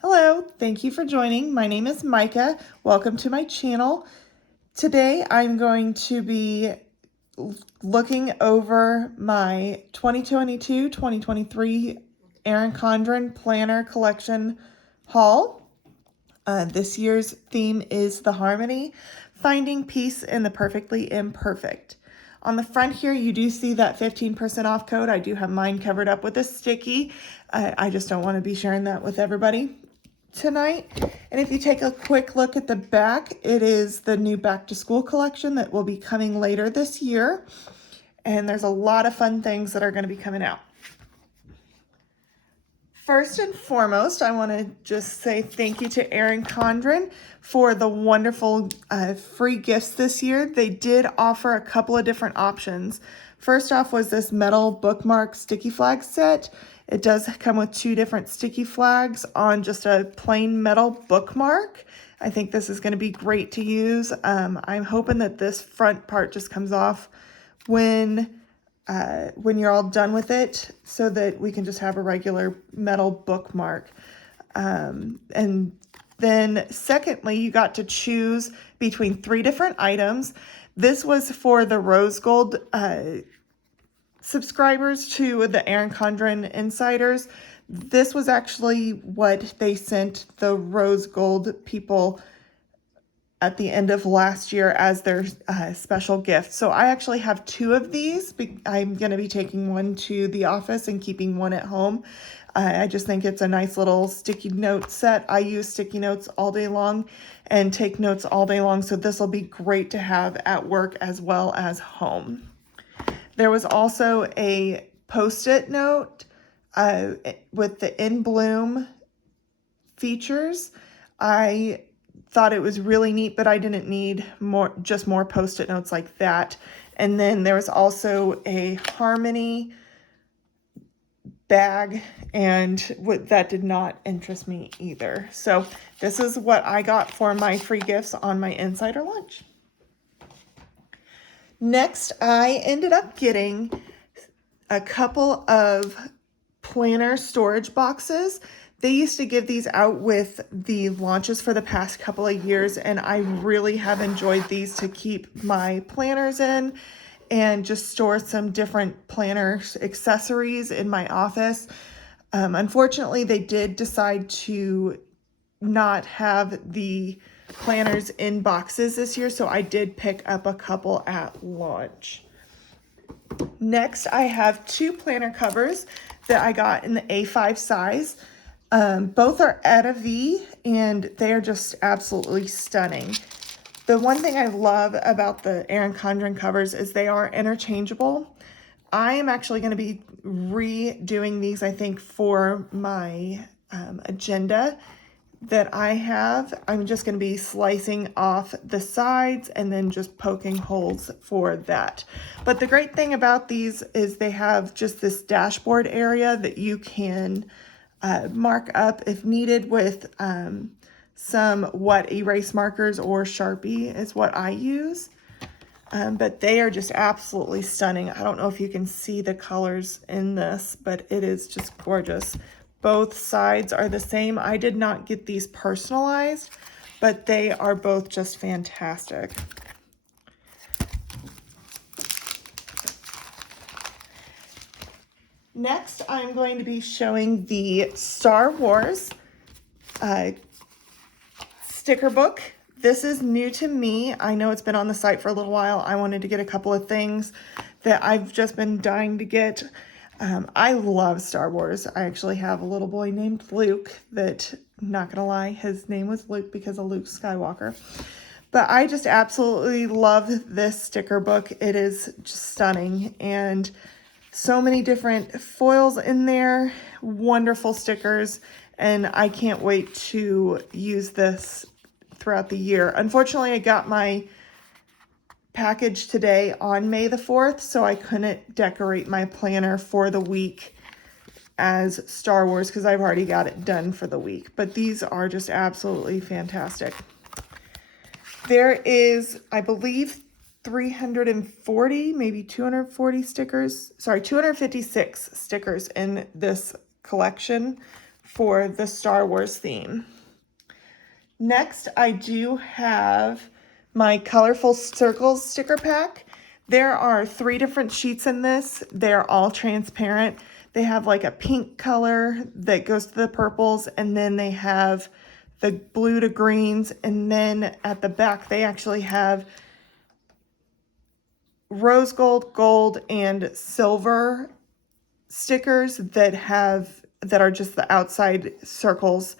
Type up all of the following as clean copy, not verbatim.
Hello, thank you for joining. My name is Micah. Welcome to my channel. Today I'm going to be looking over my 2022-2023 Erin Condren Planner Collection haul. This year's theme is the harmony, finding peace in the perfectly imperfect. On the front here, you do see that 15% off code. I do have mine covered up with a sticky. I just don't want to be sharing that with everybody tonight. And if you take a quick look at the back, it is the new back to school collection that will be coming later this year. And there's a lot of fun things that are going to be coming out. First and foremost, I want to just say thank you to Erin Condren for the wonderful free gifts this year. They did offer a couple of different options. First off was this metal bookmark sticky flag set. It does come with two different sticky flags on just a plain metal bookmark. I think this is going to be great to use. I'm hoping that this front part just comes off when you're all done with it, so that we can just have a regular metal bookmark. And then secondly, you got to choose between 3 different items. This was for the rose gold subscribers to the Erin Condren Insiders. This was actually what they sent the rose gold people at the end of last year as their special gift. So I actually have 2 of these. I'm going to be taking one to the office and keeping one at home. I just think it's a nice little sticky note set. I use sticky notes all day long and take notes all day long, so this will be great to have at work as well as home. There was also a Post-it note with the In Bloom features. I thought it was really neat, but I didn't need just more Post-it notes like that. And then there was also a Harmony bag, and that did not interest me either. So this is what I got for my free gifts on my Insider Lunch. Next, I ended up getting a couple of planner storage boxes. They used to give these out with the launches for the past couple of years, and I really have enjoyed these to keep my planners in and just store some different planner accessories in my office. Unfortunately, they did decide to not have the planners in boxes this year, so I did pick up a couple at launch. Next, I have 2 planner covers that I got in the A5 size. Both are Etta V, and they are just absolutely stunning. The one thing I love about the Erin Condren covers is they are interchangeable. I am actually going to be redoing these, I think, for my agenda that I have. I'm just going to be slicing off the sides and then just poking holes for that. But the great thing about these is they have just this dashboard area that you can mark up if needed with some wet erase markers, or Sharpie is what I use. But they are just absolutely stunning. I don't know if you can see the colors in this, but it is just gorgeous. Both sides are the same. I did not get these personalized, but they are both just fantastic. Next, I'm going to be showing the Star Wars sticker book. This is new to me. I know it's been on the site for a little while. I wanted to get a couple of things that I've just been dying to get. I love Star Wars. I actually have a little boy named Luke that, not gonna lie, his name was Luke because of Luke Skywalker. But I just absolutely love this sticker book. It is just stunning, and so many different foils in there, wonderful stickers, and I can't wait to use this throughout the year. Unfortunately, I got my package today on May the 4th, so I couldn't decorate my planner for the week as Star Wars because I've already got it done for the week. But these are just absolutely fantastic. There is, I believe, 340, maybe 240 stickers, sorry, 256 stickers in this collection for the Star Wars theme. Next, I do have my Colorful Circles sticker pack. There are 3 different sheets in this. They're all transparent. They have like a pink color that goes to the purples, and then they have the blue to greens, and then at the back they actually have rose gold, gold, and silver stickers that are just the outside circles,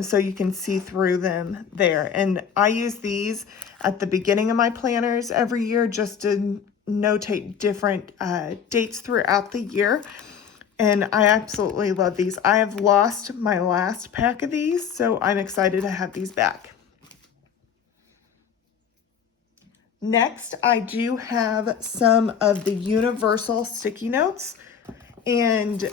so you can see through them there. And I use these at the beginning of my planners every year just to notate different dates throughout the year. And I absolutely love these. I have lost my last pack of these, so I'm excited to have these back. Next, I do have some of the universal sticky notes, and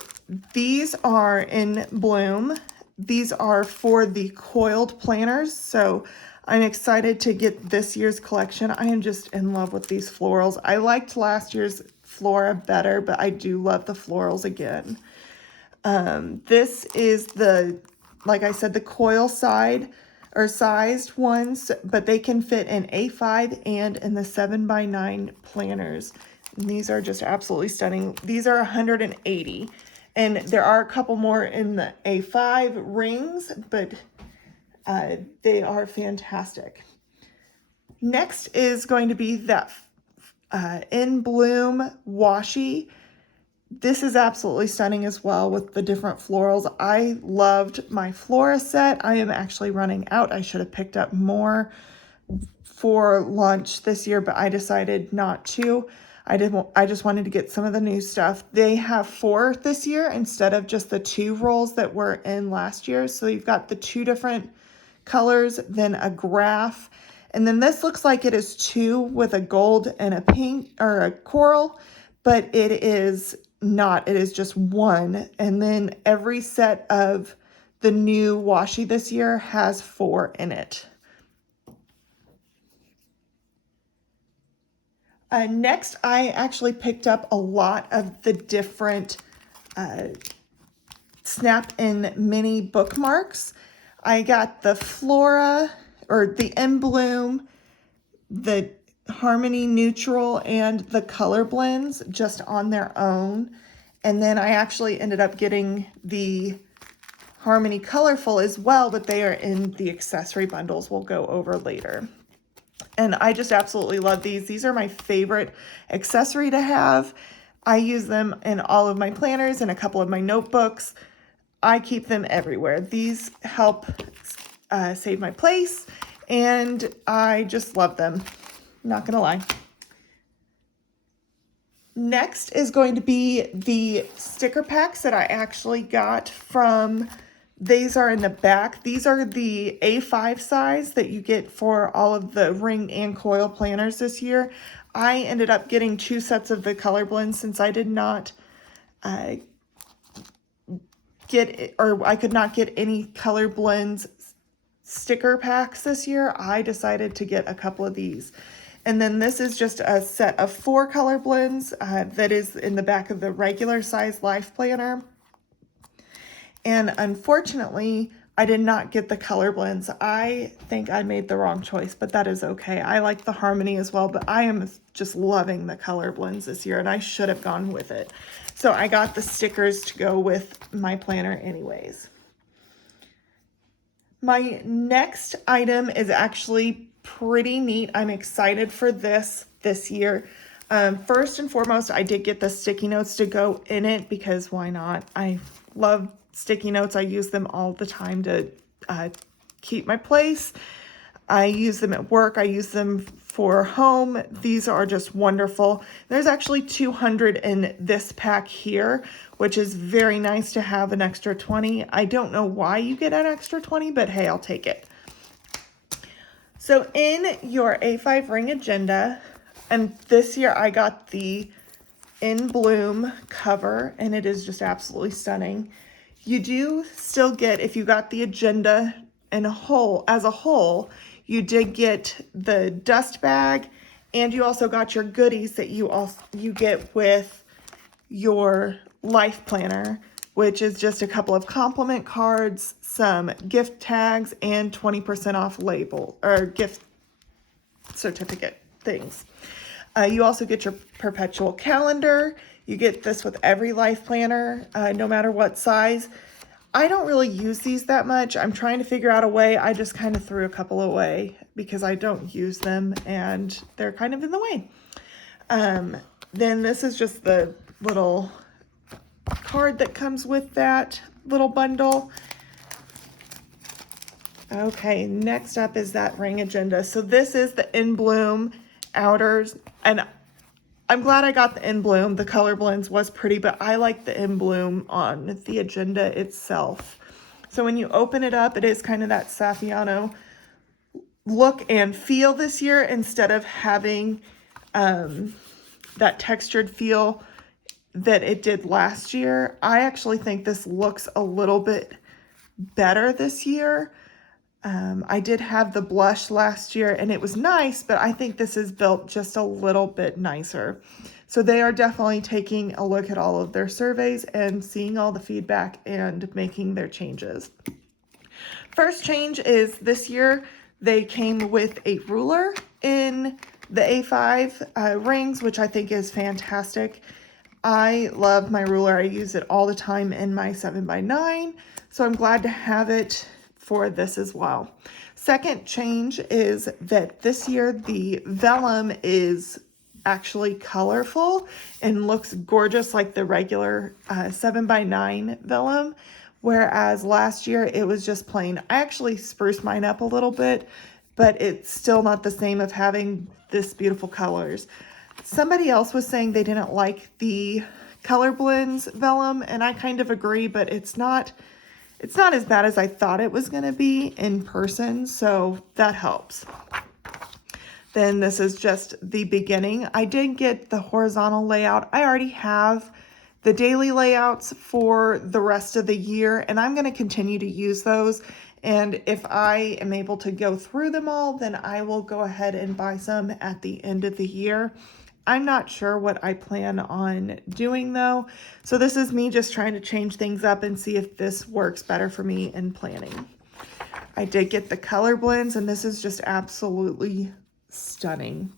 these are in bloom. These are for the coiled planners, so I'm excited to get this year's collection. I am just in love with these florals. I liked last year's Flora better, but I do love the florals again. This is like I said, the coil side or sized ones, but they can fit in A5 and in the 7x9 planners. And these are just absolutely stunning. These are 180, and there are a couple more in the A5 rings, but they are fantastic. Next is going to be that in bloom washi. This is absolutely stunning as well with the different florals. I loved my Flora set. I am actually running out. I should have picked up more for lunch this year, but I decided not to. I just wanted to get some of the new stuff. They have 4 this year instead of just the 2 rolls that were in last year. So you've got the 2 different colors, then a graph, and then this looks like it is 2 with a gold and a pink or a coral, but it is not. It is just 1. And then every set of the new washi this year has 4 in it. Next, I actually picked up a lot of the different Snap In mini bookmarks. I got the Flora, or the In Bloom, the Harmony Neutral, and the Color Blends just on their own. And then I actually ended up getting the Harmony Colorful as well, but they are in the accessory bundles we'll go over later. And I just absolutely love these. These are my favorite accessory to have. I use them in all of my planners and a couple of my notebooks. I keep them everywhere. These help save my place, and I just love them. Not gonna lie. Next is going to be the sticker packs that I actually got from, these are in the back. These are the A5 size that you get for all of the ring and coil planners this year. I ended up getting 2 sets of the color blends since I did not I could not get any color blends sticker packs this year. I decided to get a couple of these. And then this is just a set of 4 color blends that is in the back of the regular size LifePlanner. And unfortunately, I did not get the color blends. I think I made the wrong choice, but that is okay. I like the Harmony as well, but I am just loving the color blends this year, and I should have gone with it. So I got the stickers to go with my planner anyways. My next item is actually pretty neat. I'm excited for this year. First and foremost, I did get the sticky notes to go in it because why not? I love sticky notes. I use them all the time to keep my place. I use them at work. I use them for home. These are just wonderful. There's actually 200 in this pack here, which is very nice to have an extra 20. I don't know why you get an extra 20, but hey, I'll take it. So in your A5 ring agenda, and this year I got the In Bloom cover, and it is just absolutely stunning. You do still get, if you got the agenda as a whole, you did get the dust bag, and you also got your goodies that you get with your life planner. which is just a couple of compliment cards, some gift tags, and 20% off label or gift certificate things. You also get your perpetual calendar. You get this with every life planner, no matter what size. I don't really use these that much. I'm trying to figure out a way. I just kind of threw a couple away because I don't use them and they're kind of in the way. Then this is just the little card that comes with that little bundle. Okay, next up is that ring agenda. So this is the In Bloom outers, and I'm glad I got the In Bloom. The color blends was pretty, but I like the In Bloom on the agenda itself. So when you open it up, it is kind of that Saffiano look and feel this year instead of having that textured feel that it did last year. I actually think this looks a little bit better this year. I did have the blush last year and it was nice, but I think this is built just a little bit nicer. So they are definitely taking a look at all of their surveys and seeing all the feedback and making their changes. First change is this year they came with a ruler in the A5 rings, which I think is fantastic. I love my ruler. I use it all the time in my 7x9, so I'm glad to have it for this as well. Second change is that this year the vellum is actually colorful and looks gorgeous like the regular 7x9 vellum, whereas last year it was just plain. I actually spruced mine up a little bit, but it's still not the same of having this beautiful colors. Somebody else was saying they didn't like the color blends vellum, and I kind of agree, but it's not as bad as I thought it was going to be in person, so that helps. Then this is just the beginning. I did get the horizontal layout. I already have the daily layouts for the rest of the year, and I'm going to continue to use those. And if I am able to go through them all, then I will go ahead and buy some at the end of the year. I'm not sure what I plan on doing though. So this is me just trying to change things up and see if this works better for me in planning. I did get the color blends, and this is just absolutely stunning.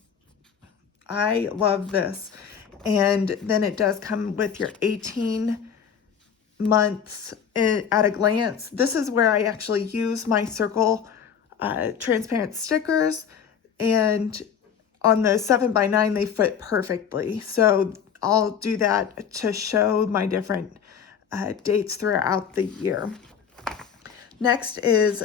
I love this. And then it does come with your 18 months at a glance. This is where I actually use my circle transparent stickers, and on the 7x9 they fit perfectly. So I'll do that to show my different dates throughout the year. Next is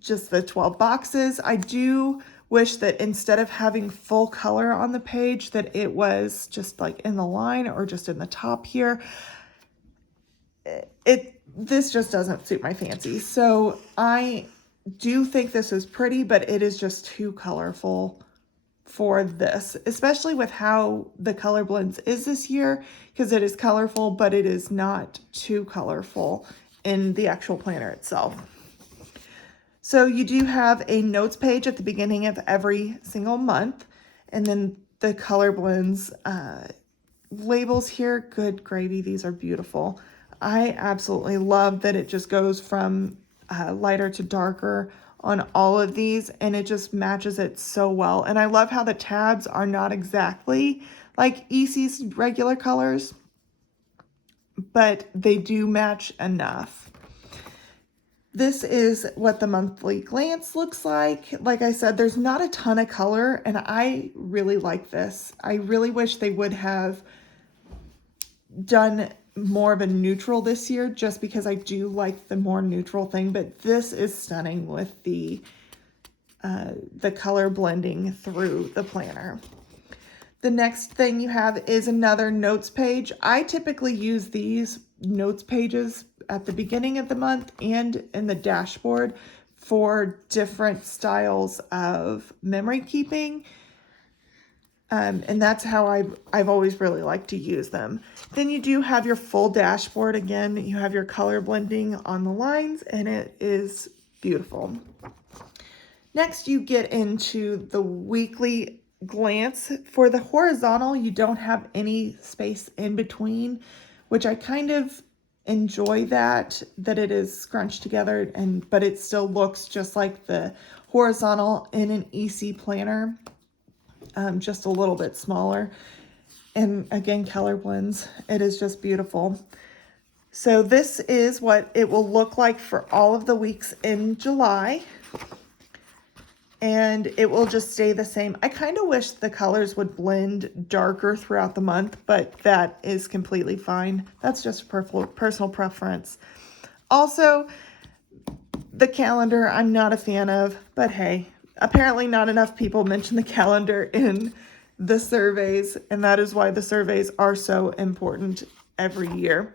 just the 12 boxes. I do wish that instead of having full color on the page, that it was just like in the line or just in the top here. This just doesn't suit my fancy. So I do think this is pretty, but it is just too colorful for this, especially with how the color blends is this year, because it is colorful, but it is not too colorful in the actual planner itself. So you do have a notes page at the beginning of every single month, and then the color blends labels here. Good gravy, these are beautiful. I absolutely love that it just goes from lighter to darker on all of these, and it just matches it so well. And I love how the tabs are not exactly like EC's regular colors, but they do match enough. This is what the monthly glance looks like. Like I said, there's not a ton of color, and I really like this. I really wish they would have done more of a neutral this year, just because I do like the more neutral thing, but this is stunning with the color blending through the planner. The next thing you have is another notes page. I typically use these notes pages at the beginning of the month and in the dashboard for different styles of memory keeping. And that's how I've always really liked to use them. Then you do have your full dashboard. Again, you have your color blending on the lines, and it is beautiful. Next, you get into the weekly glance. For the horizontal, you don't have any space in between, which I kind of enjoy that it is scrunched together, but it still looks just like the horizontal in an EC planner, just a little bit smaller. And again, color blends. It is just beautiful. So this is what it will look like for all of the weeks in July. And it will just stay the same. I kind of wish the colors would blend darker throughout the month, but that is completely fine. That's just personal preference. Also, the calendar I'm not a fan of, but hey, apparently not enough people mention the calendar in the surveys, and that is why the surveys are so important every year.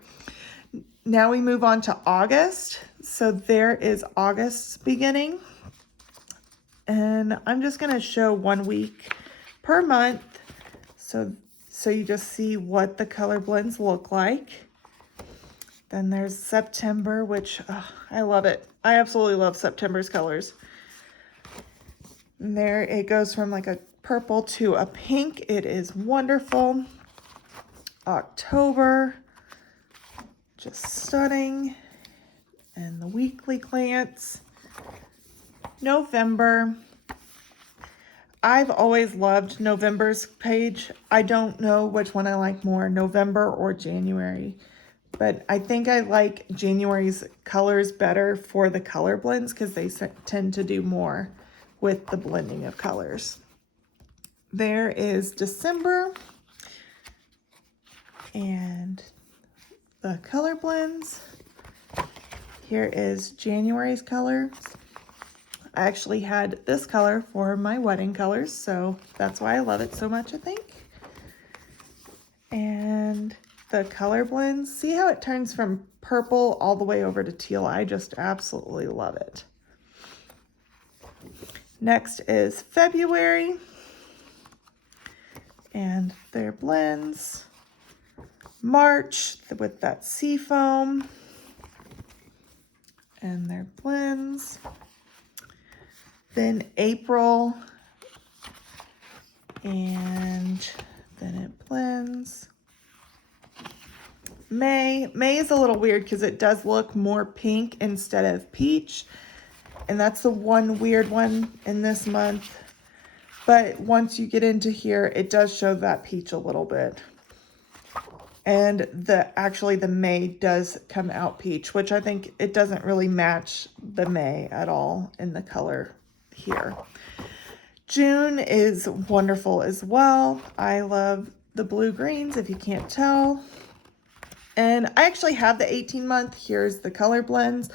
Now we move on to August. So there is August's beginning. And I'm just going to show 1 week per month, so you just see what the color blends look like. Then there's September, which I love it. I absolutely love September's colors. And there it goes from like a purple to a pink. It is wonderful. October, just stunning. And the weekly glance. November. I've always loved November's page. I don't know which one I like more, November or January, but I think I like January's colors better for the color blends because they tend to do more with the blending of colors. There is December and the color blends. Here is January's colors. I actually had this color for my wedding colors, so that's why I love it so much, I think. And the color blends, see how it turns from purple all the way over to teal? I just absolutely love it. Next is February, and their blends. March with that sea foam, and their blends. Then April, and then it blends. May is a little weird because it does look more pink instead of peach, and that's the one weird one in this month. But once you get into here, it does show that peach a little bit. And actually the May does come out peach, which I think it doesn't really match the May at all in the color here. June is wonderful as well. I love the blue greens, if you can't tell. And I actually have the 18-month. Here's the color blends,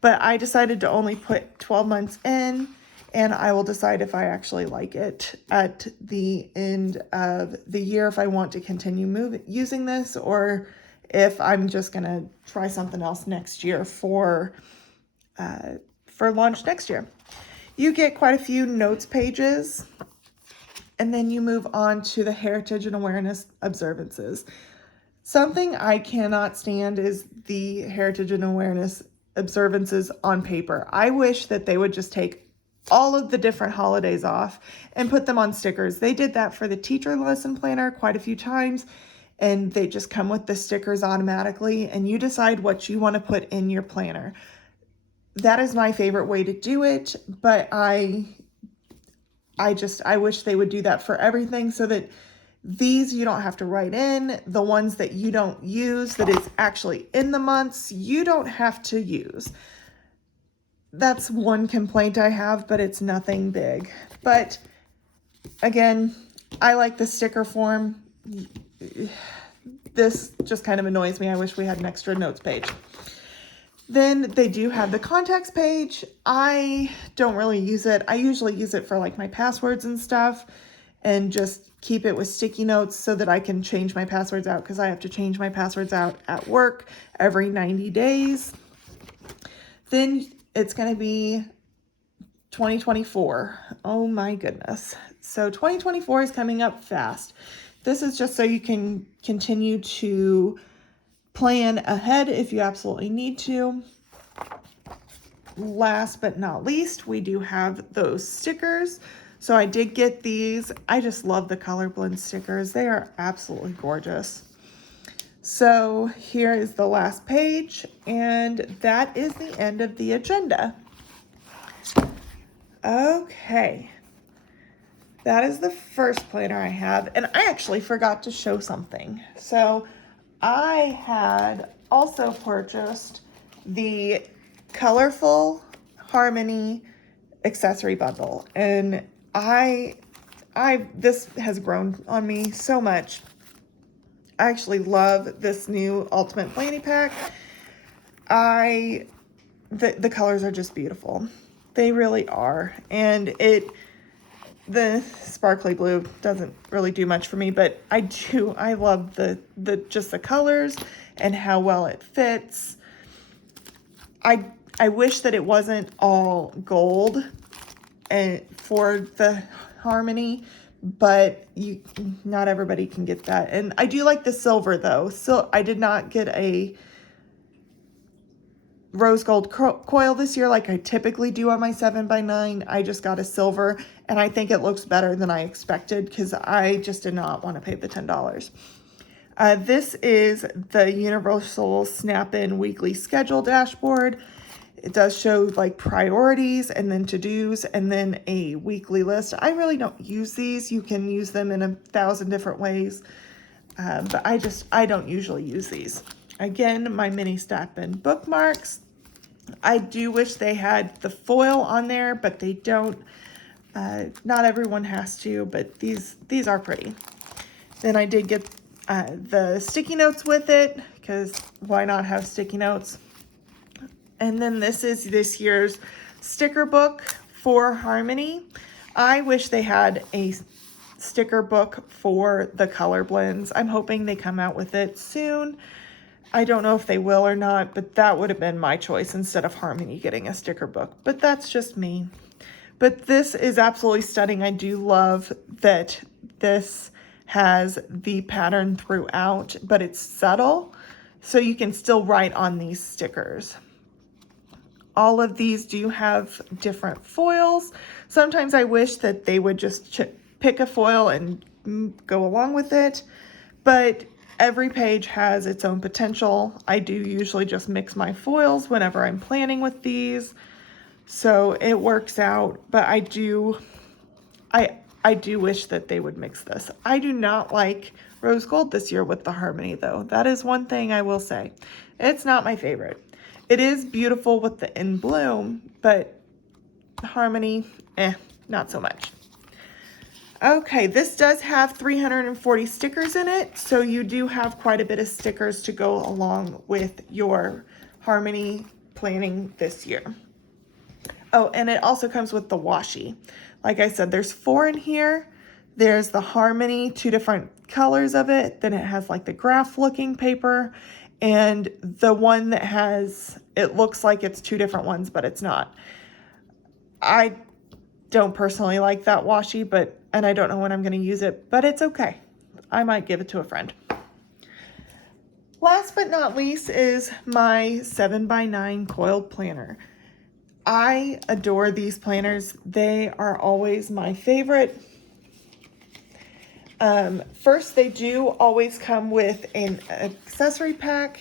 but I decided to only put 12 months in, and I will decide if I actually like it at the end of the year, if I want to continue using this, or if I'm just gonna try something else next year for launch next year. You get quite a few notes pages, and then you move on to the Heritage and Awareness observances. Something I cannot stand is the Heritage and Awareness observances on paper. I wish that they would just take all of the different holidays off and put them on stickers. They did that for the teacher lesson planner quite a few times, and they just come with the stickers automatically, and you decide what you want to put in your planner. That is my favorite way to do it, but I wish they would do that for everything, so that these you don't have to write in. The ones that you don't use, that is actually in the months, you don't have to use. That's one complaint I have, but it's nothing big. But again, I like the sticker form. This just kind of annoys me. I wish we had an extra notes page. Then they do have the contacts page. I don't really use it. I usually use it for like my passwords and stuff, and just keep it with sticky notes so that I can change my passwords out, because I have to change my passwords out at work every 90 days. Then it's going to be 2024. Oh my goodness. So 2024 is coming up fast. This is just so you can continue to plan ahead if you absolutely need to. Last but not least, we do have those stickers. So I did get these. I just love the color blend stickers. They are absolutely gorgeous. So here is the last page, and that is the end of the agenda. Okay, that is the first planner I have, and I actually forgot to show something. So I had also purchased the Colorful Harmony accessory bundle, and this has grown on me so much. I actually love this new Ultimate Planning Pack. The colors are just beautiful. They really are. And the sparkly blue doesn't really do much for me, but I love just the colors and how well it fits. I wish that it wasn't all gold and for the Harmony, but not everybody can get that. And I do like the silver though. So I did not get a rose gold coil this year like I typically do on my 7x9. I just got a silver, and I think it looks better than I expected because I just did not want to pay the $10. This is the Universal Snap-in Weekly Schedule Dashboard. It does show like priorities and then to-dos and then a weekly list. I really don't use these. You can use them in 1,000 different ways, but I don't usually use these. Again, my mini Snap-in bookmarks. I do wish they had the foil on there, but they don't. Not everyone has to, but these are pretty. Then I did get the sticky notes with it, because why not have sticky notes? And then this is this year's sticker book for Harmony. I wish they had a sticker book for the color blends. I'm hoping they come out with it soon. I don't know if they will or not, but that would have been my choice instead of Harmony getting a sticker book. But that's just me. But this is absolutely stunning. I do love that this has the pattern throughout, but it's subtle, so you can still write on these stickers. All of these do have different foils. Sometimes I wish that they would just pick a foil and go along with it, but every page has its own potential. I do usually just mix my foils whenever I'm planning with these, so it works out, but I do wish that they would mix this. I do not like rose gold this year with the Harmony though. That is one thing I will say. It's not my favorite. It is beautiful with the in bloom, but Harmony, not so much. Okay, this does have 340 stickers in it, so you do have quite a bit of stickers to go along with your Harmony planning this year. Oh, and it also comes with the washi. Like I said, there's 4 in here. There's the Harmony, 2 different colors of it. Then it has like the graph looking paper, and the one that has, it looks like it's 2 different ones, but it's not. I don't personally like that washi, and I don't know when I'm going to use it, but it's okay. I might give it to a friend. Last but not least is my 7x9 coiled planner. I adore these planners. They are always my favorite. First, they do always come with an accessory pack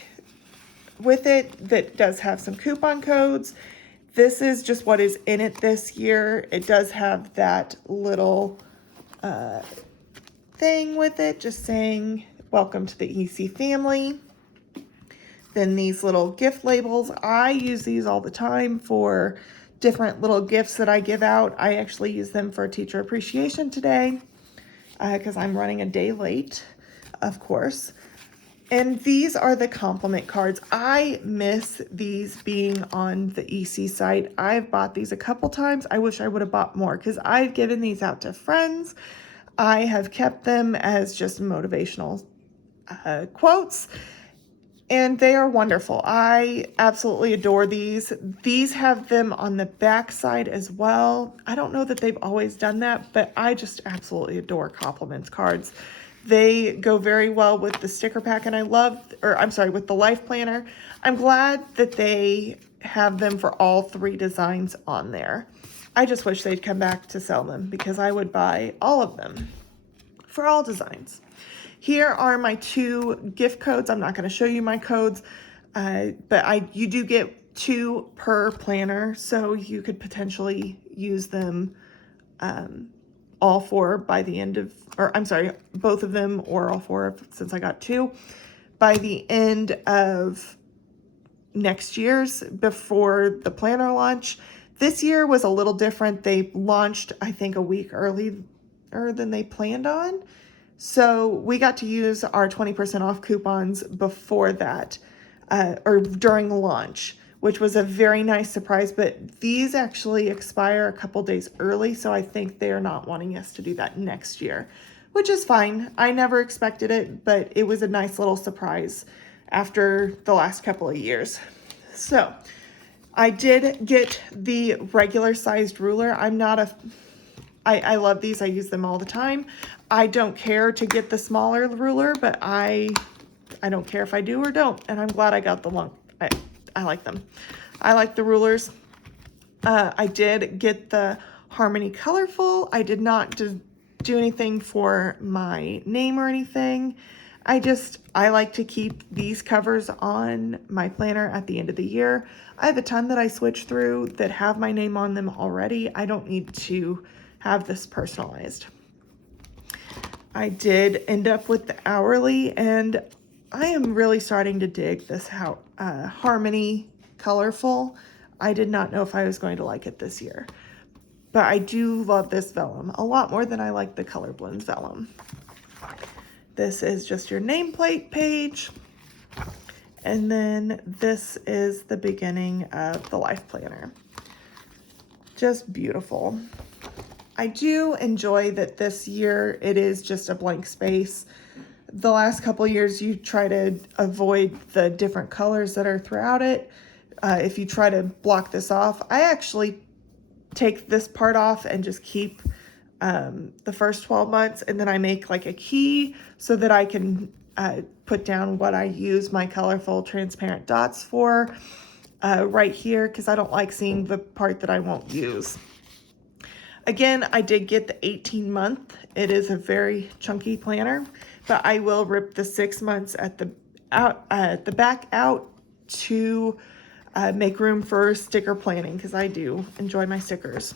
with it that does have some coupon codes. This is just what is in it this year. It does have that little thing with it, just saying, welcome to the EC family. Then these little gift labels. I use these all the time for different little gifts that I give out. I actually use them for Teacher Appreciation today because I'm running a day late, of course. And these are the compliment cards. I miss these being on the EC site. I've bought these a couple times. I wish I would have bought more because I've given these out to friends. I have kept them as just motivational quotes, and they are wonderful. I absolutely adore these. These have them on the back side as well. I don't know that they've always done that, but I just absolutely adore compliments cards. They go very well with the sticker pack, and with the LifePlanner. I'm glad that they have them for all 3 designs on there. I just wish they'd come back to sell them because I would buy all of them for all designs. Here are my 2 gift codes. I'm not going to show you my codes, but you do get 2 per planner, so you could potentially use them all 4 by the end of, or I'm sorry, both of them or all 4 since I got 2 by the end of next year's, before the planner launch. This year was a little different. They launched, I think, a week earlier than they planned on. So we got to use our 20% off coupons before that, or during launch, which was a very nice surprise. But these actually expire a couple days early, so I think they are not wanting us to do that next year, which is fine. I never expected it, but it was a nice little surprise after the last couple of years. So I did get the regular sized ruler. I love these. I use them all the time. I don't care to get the smaller ruler, but I don't care if I do or don't. And I'm glad I got the long. I like them. I like the rulers. I did get the Harmony Colorful. I did not do anything for my name or anything. I like to keep these covers on my planner at the end of the year. I have a ton that I switch through that have my name on them already. I don't need to have this personalized. I did end up with the hourly, and I am really starting to dig this Harmony Colorful. I did not know if I was going to like it this year, but I do love this vellum a lot more than I like the Color Blends vellum. This is just your nameplate page. And then this is the beginning of the Life Planner. Just beautiful. I do enjoy that this year it is just a blank space. The last couple years you try to avoid the different colors that are throughout it. If you try to block this off, I actually take this part off and just keep the first 12 months, and then I make like a key so that I can put down what I use my colorful transparent dots for right here, because I don't like seeing the part that I won't use. Again, I did get the 18-month. It is a very chunky planner, but I will rip the 6 months at the back out to make room for sticker planning, because I do enjoy my stickers.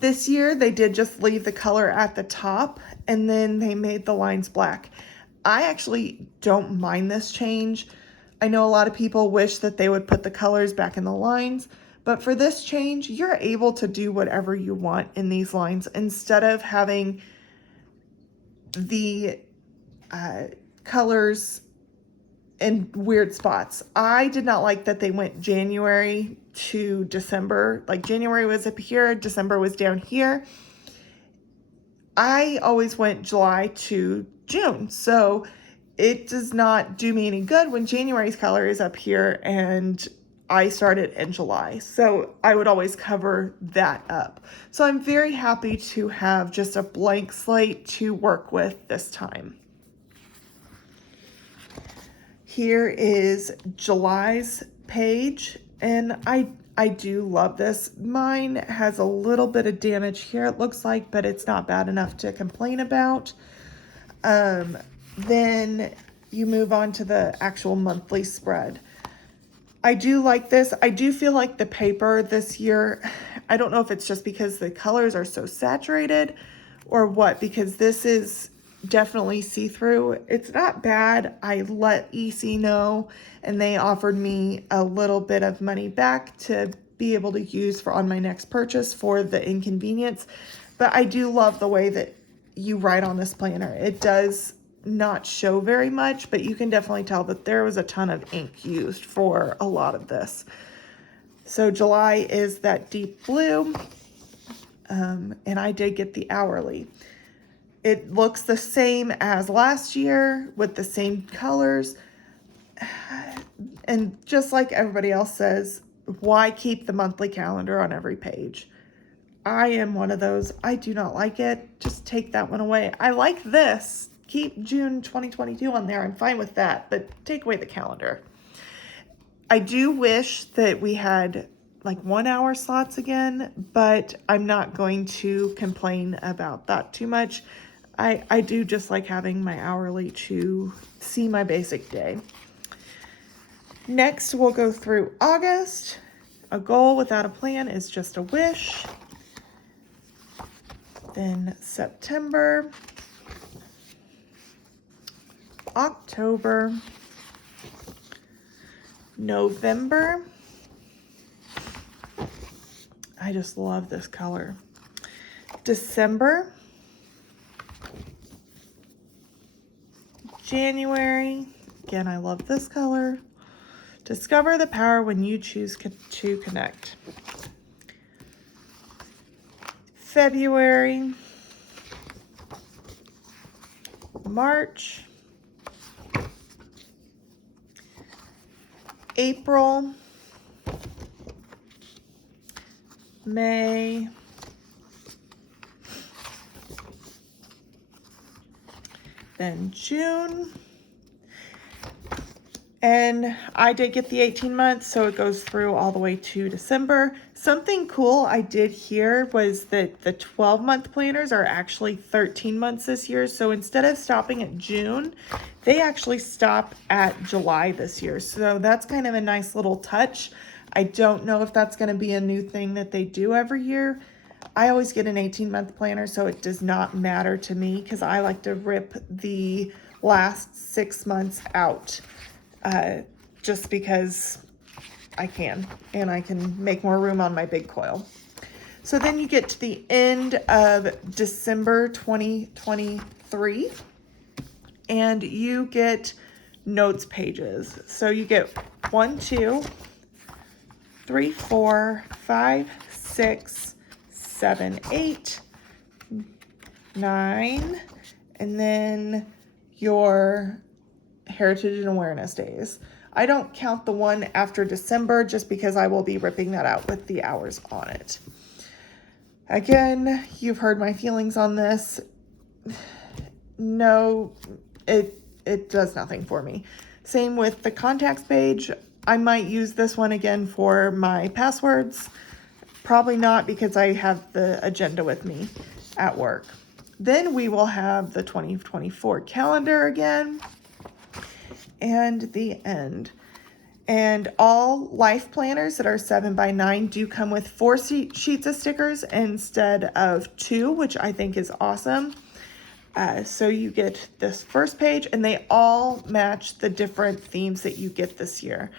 This year, they did just leave the color at the top, and then they made the lines black. I actually don't mind this change. I know a lot of people wish that they would put the colors back in the lines, but for this change, you're able to do whatever you want in these lines instead of having the colors in weird spots. I did not like that they went January to December. Like January was up here, December was down here. I always went July to June, so it does not do me any good when January's color is up here and I started in July. So I would always cover that up. So I'm very happy to have just a blank slate to work with this time. Here is July's page, and I do love this. Mine has a little bit of damage here, it looks like, but it's not bad enough to complain about. Then you move on to the actual monthly spread. I do like this. I do feel like the paper this year, I don't know if it's just because the colors are so saturated or what, because this is definitely see-through. It's not bad. I let EC know, and they offered me a little bit of money back to be able to use on my next purchase for the inconvenience. But I do love the way that you write on this planner. It does not show very much, but you can definitely tell that there was a ton of ink used for a lot of this. So July is that deep blue, and I did get the hourly. It looks the same as last year with the same colors. And just like everybody else says, why keep the monthly calendar on every page? I am one of those. I do not like it. Just take that one away. I like this. Keep June 2022 on there. I'm fine with that, but take away the calendar. I do wish that we had like 1 hour slots again, but I'm not going to complain about that too much. I do just like having my hourly to see my basic day. Next, we'll go through August. A goal without a plan is just a wish. Then September, October, November. I just love this color. December, January. Again, I love this color. Discover the power when you choose to connect. February, March, April, May, then June. And I did get the 18 months, so it goes through all the way to December. Something cool I did here was that the 12-month planners are actually 13 months this year. So instead of stopping at June, they actually stop at July this year. So that's kind of a nice little touch. I don't know if that's going to be a new thing that they do every year. I always get an 18-month planner, so it does not matter to me because I like to rip the last 6 months out. Just because I can, and I can make more room on my big coil. So then you get to the end of December 2023, and you get notes pages. So you get 1, 2, 3, 4, 5, 6, 7, 8, 9, and then your Heritage and Awareness Days. I don't count the one after December just because I will be ripping that out with the hours on it. Again, you've heard my feelings on this. No, it does nothing for me. Same with the contacts page. I might use this one again for my passwords. Probably not because I have the agenda with me at work. Then we will have the 2024 calendar again. And the end. And all life planners that are 7x9 do come with 4 sheets of stickers instead of 2, which I think is awesome. So you get this first page, and they all match the different themes that you get this year.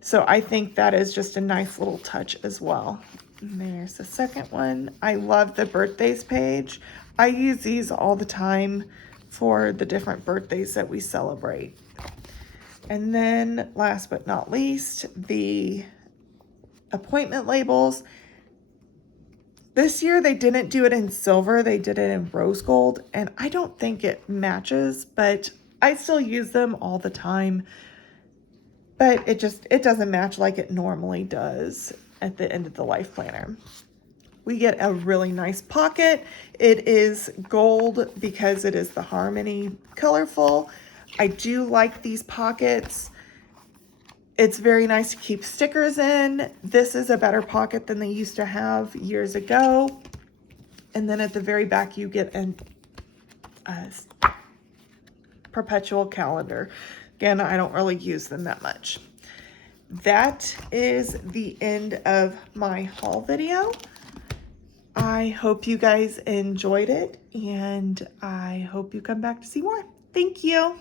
So I think that is just a nice little touch as well. And there's the second one. I love the birthdays page. I use these all the time for the different birthdays that we celebrate. And then last but not least, the appointment labels. This year they didn't do it in silver, they did it in rose gold, and I don't think it matches, but I still use them all the time. But it doesn't match like it normally does at the end of the life planner. We get a really nice pocket. It is gold because it is the Harmony colorful. I do like these pockets. It's very nice to keep stickers in. This is a better pocket than they used to have years ago. And then at the very back, you get a perpetual calendar. Again, I don't really use them that much. That is the end of my haul video. I hope you guys enjoyed it, and I hope you come back to see more. Thank you.